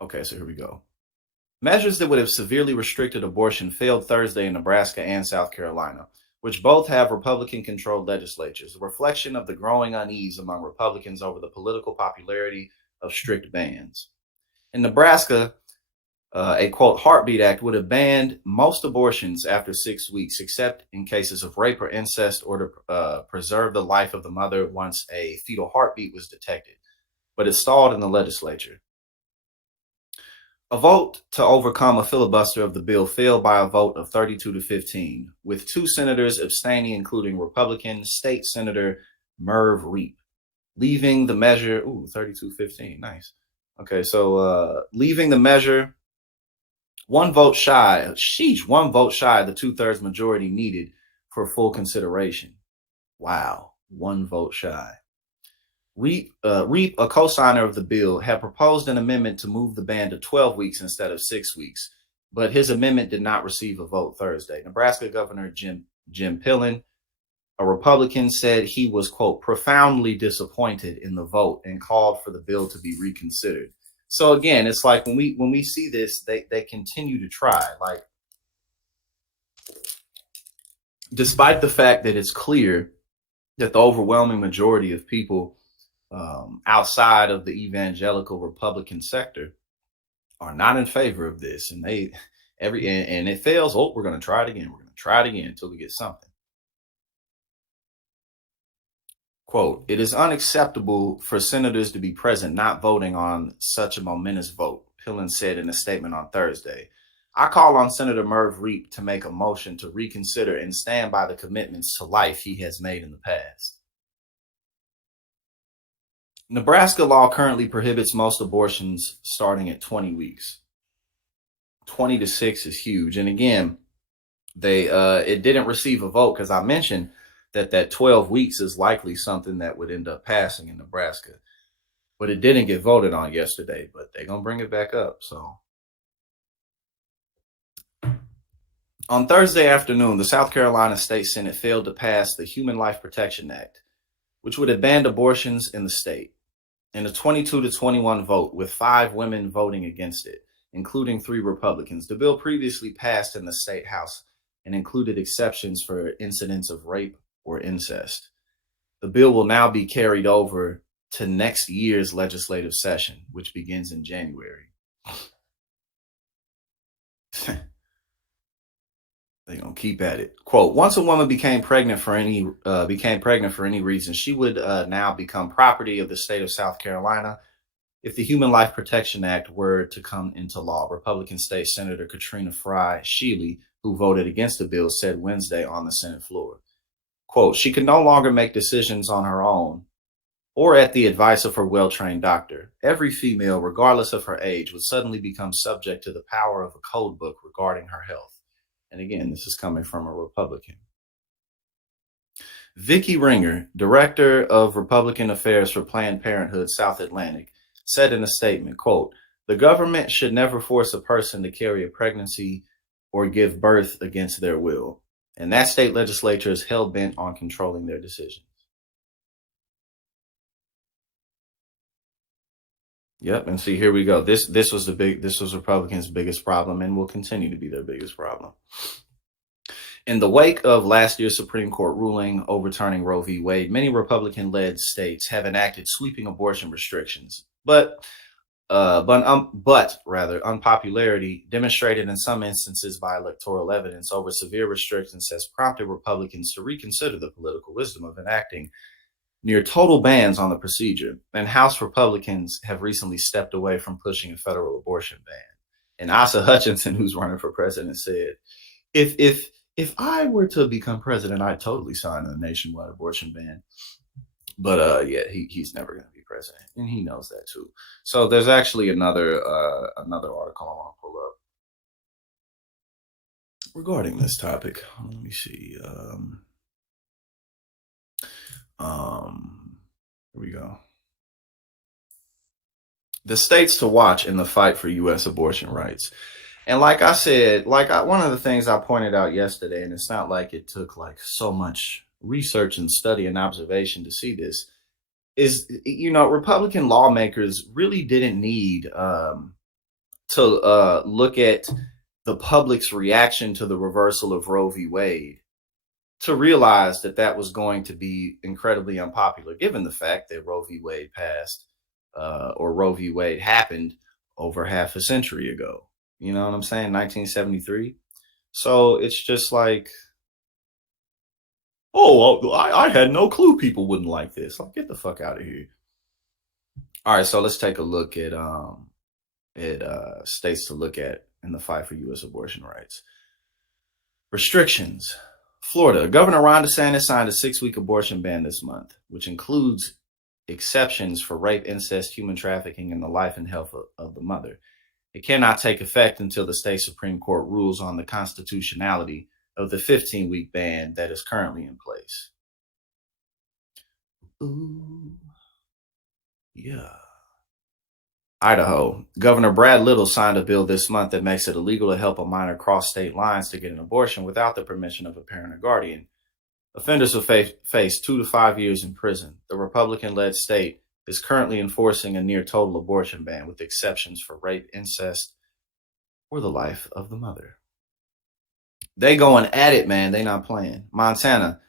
Okay, so here we go. Measures that would have severely restricted abortion failed Thursday in Nebraska and South Carolina, which both have Republican controlled legislatures, a reflection of the growing unease among Republicans over the political popularity of strict bans. In Nebraska, a quote heartbeat act would have banned most abortions after 6 weeks, except in cases of rape or incest, or to preserve the life of the mother once a fetal heartbeat was detected. But it stalled in the legislature. A vote to overcome a filibuster of the bill failed by a vote of 32 to 15, with two senators abstaining, including Republican State Senator Merv Reep, leaving the measure. 32-15, nice. Okay, so leaving the measure one vote shy of the 2/3 majority needed for full consideration. Wow, one vote shy. Reep, a co-signer of the bill, had proposed an amendment to move the ban to 12 weeks instead of 6 weeks, but his amendment did not receive a vote Thursday. Nebraska Governor Jim Pillen, a Republican, said he was, quote, profoundly disappointed in the vote and called for the bill to be reconsidered. So again, it's like when we see this, they continue to try. Like, despite the fact that it's clear that the overwhelming majority of people outside of the evangelical Republican sector are not in favor of this, and and it fails. Oh, we're going to try it again. We're going to try it again until we get something. Quote, it is unacceptable for senators to be present not voting on such a momentous vote, Pillen said in a statement on Thursday. I call on Senator Merv Reep to make a motion to reconsider and stand by the commitments to life he has made in the past. Nebraska law currently prohibits most abortions starting at 20 weeks. 20 to 6 is huge. And again, it didn't receive a vote because I mentioned that 12 weeks is likely something that would end up passing in Nebraska. But it didn't get voted on yesterday, but they're going to bring it back up. So on Thursday afternoon, the South Carolina State Senate failed to pass the Human Life Protection Act, which would have banned abortions in the state. In a 22 to 21 vote, with 5 women voting against it, including 3 Republicans, the bill previously passed in the state house and included exceptions for incidents of rape or incest. The bill will now be carried over to next year's legislative session, which begins in January. They're gonna keep at it. Quote, once a woman became pregnant for any reason, she would now become property of the state of South Carolina if the Human Life Protection Act were to come into law. Republican State Senator Katrina Fry Shealy, who voted against the bill, said Wednesday on the Senate floor. Quote, she could no longer make decisions on her own or at the advice of her well-trained doctor. Every female, regardless of her age, would suddenly become subject to the power of a code book regarding her health. And again, this is coming from a Republican. Vicki Ringer, director of Republican affairs for Planned Parenthood South Atlantic, said in a statement, quote, the government should never force a person to carry a pregnancy or give birth against their will. And that state legislature is hell-bent on controlling their decisions. Yep, and see, here we go. This was Republicans' biggest problem and will continue to be their biggest problem. In the wake of last year's Supreme Court ruling overturning Roe v. Wade, many Republican-led states have enacted sweeping abortion restrictions, but unpopularity demonstrated in some instances by electoral evidence over severe restrictions has prompted Republicans to reconsider the political wisdom of enacting near total bans on the procedure. And House Republicans have recently stepped away from pushing a federal abortion ban. And Asa Hutchinson, who's running for president, said, if I were to become president, I'd totally sign a nationwide abortion ban. But he's never going to be president, and he knows that too. So there's actually another article I want to pull up regarding this topic. Let me see. Here we go. The states to watch in the fight for U.S. abortion rights. And like I said, one of the things I pointed out yesterday, and it's not like it took like so much research and study and observation to see this, is, Republican lawmakers really didn't need to look at the public's reaction to the reversal of Roe v. Wade to realize that that was going to be incredibly unpopular, given the fact that Roe v. Wade passed or Roe v. Wade happened over half a century ago. You know what I'm saying? 1973. So it's just like, oh, I had no clue people wouldn't like this. Like, get the fuck out of here. All right, so let's take a look at states to look at in the fight for U.S. abortion rights. Restrictions. Florida. Governor Ron DeSantis signed a 6-week abortion ban this month, which includes exceptions for rape, incest, human trafficking, and the life and health of the mother. It cannot take effect until the state Supreme Court rules on the constitutionality of the 15-week ban that is currently in place. Ooh, yeah. Idaho. Governor Brad Little signed a bill this month that makes it illegal to help a minor cross state lines to get an abortion without the permission of a parent or guardian. Offenders will face 2 to 5 years in prison. The Republican-led state is currently enforcing a near total abortion ban with exceptions for rape, incest, or the life of the mother. They going at it, man. They not playing. Montana.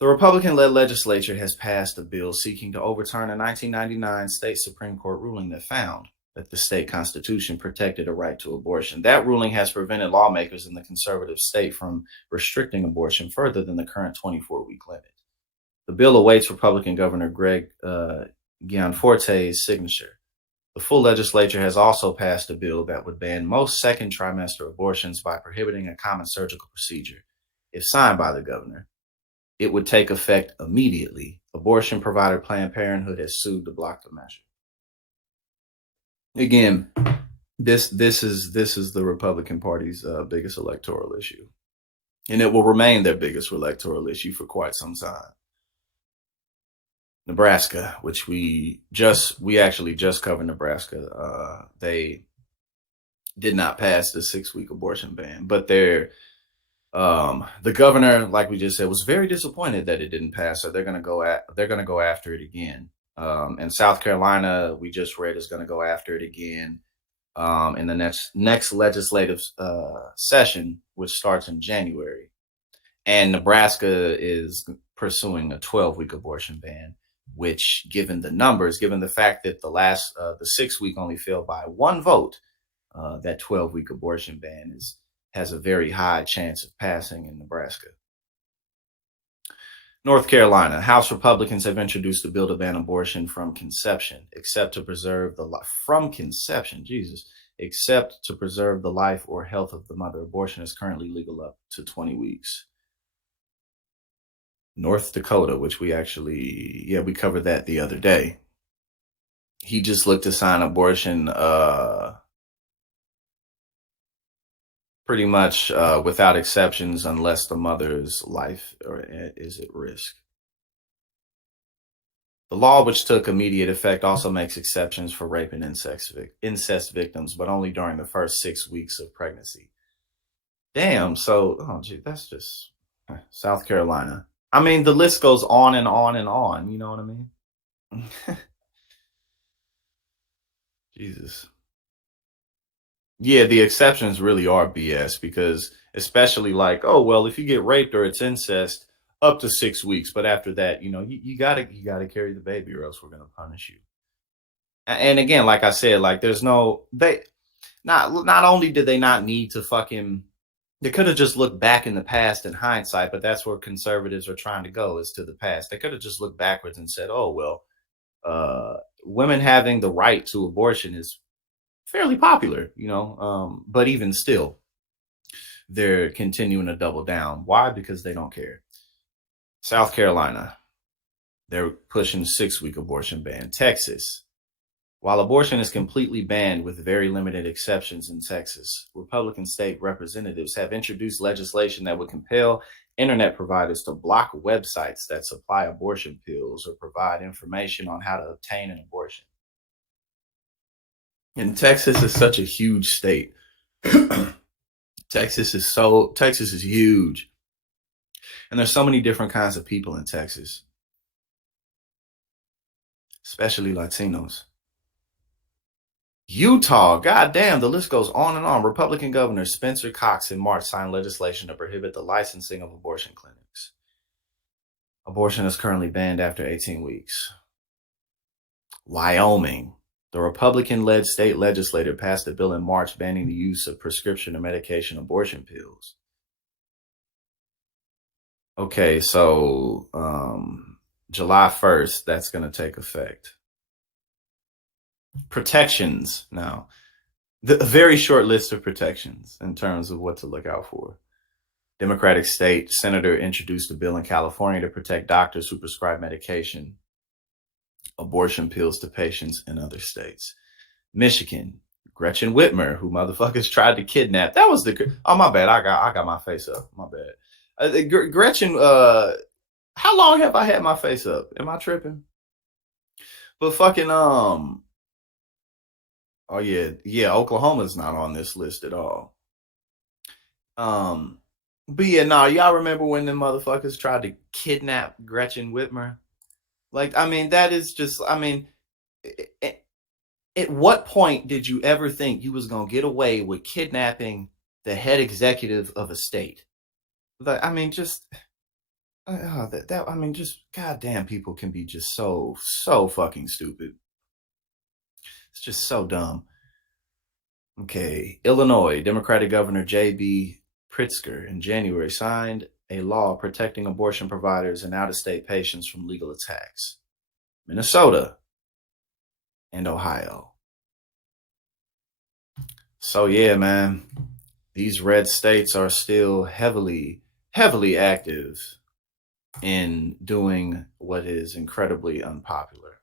The Republican-led legislature has passed a bill seeking to overturn a 1999 state Supreme Court ruling that found that the state constitution protected a right to abortion. That ruling has prevented lawmakers in the conservative state from restricting abortion further than the current 24-week limit. The bill awaits Republican Governor Greg Gianforte's signature. The full legislature has also passed a bill that would ban most second trimester abortions by prohibiting a common surgical procedure. If signed by the governor, it would take effect immediately. Abortion provider Planned Parenthood has sued to block the measure. Again, this is the Republican Party's biggest electoral issue, and it will remain their biggest electoral issue for quite some time. Nebraska, which we actually just covered Nebraska. They did not pass the 6-week abortion ban, but the governor, like we just said, was very disappointed that it didn't pass. So they're going to go after it again. And South Carolina, we just read, is going to go after it again in the next legislative session, which starts in January. And Nebraska is pursuing a 12-week abortion ban, which, given the numbers, given the fact that the 6-week only failed by 1 vote, that 12-week abortion ban has a very high chance of passing in Nebraska. North Carolina. House Republicans have introduced a bill to ban abortion from conception, except to preserve the life or health of the mother. Abortion is currently legal up to 20 weeks. North Dakota, which we covered that the other day. He just looked to sign abortion pretty much without exceptions unless the mother's life is at risk. The law, which took immediate effect, also makes exceptions for rape and incest victims, but only during the first 6 weeks of pregnancy. Damn, so, that's just South Carolina. I mean, the list goes on and on and on, you know what I mean? Jesus. Yeah, the exceptions really are BS because especially like, oh, well, if you get raped or it's incest, up to 6 weeks. But after that, you gotta carry the baby or else we're going to punish you. And again, like I said, like not only did they not need to they could have just looked back in the past in hindsight, but that's where conservatives are trying to go, is to the past. They could have just looked backwards and said, oh, well, women having the right to abortion is fairly popular, but even still, they're continuing to double down. Why? Because they don't care. South Carolina, they're pushing 6-week abortion ban. Texas, while abortion is completely banned with very limited exceptions in Texas, Republican state representatives have introduced legislation that would compel internet providers to block websites that supply abortion pills or provide information on how to obtain an abortion. And Texas is such a huge state. Texas is huge. And there's so many different kinds of people in Texas, especially Latinos. Utah, goddamn, the list goes on and on. Republican Governor Spencer Cox in March signed legislation to prohibit the licensing of abortion clinics. Abortion is currently banned after 18 weeks. Wyoming, the Republican-led state legislature passed a bill in March banning the use of prescription or medication abortion pills. Okay, so July 1st, that's going to take effect. Protections now. A very short list of protections in terms of what to look out for. Democratic state senator introduced a bill in California to protect doctors who prescribe medication, abortion pills to patients in other states. Michigan, Gretchen Whitmer, who motherfuckers tried to kidnap. That was oh, my bad. I got my face up. My bad. Gretchen, how long have I had my face up? Am I tripping? But fucking oh yeah, Oklahoma's not on this list at all. But yeah, no, y'all remember when the motherfuckers tried to kidnap Gretchen Whitmer? Like, I mean, that is just, I mean, at what point did you ever think you was gonna get away with kidnapping the head executive of a state? Like, I mean, just I mean, just goddamn, people can be just so fucking stupid. It's just so dumb. Okay, Illinois Democratic Governor J.B. Pritzker in January signed a law protecting abortion providers and out-of-state patients from legal attacks. Minnesota and Ohio. So yeah, man, these red states are still heavily active in doing what is incredibly unpopular.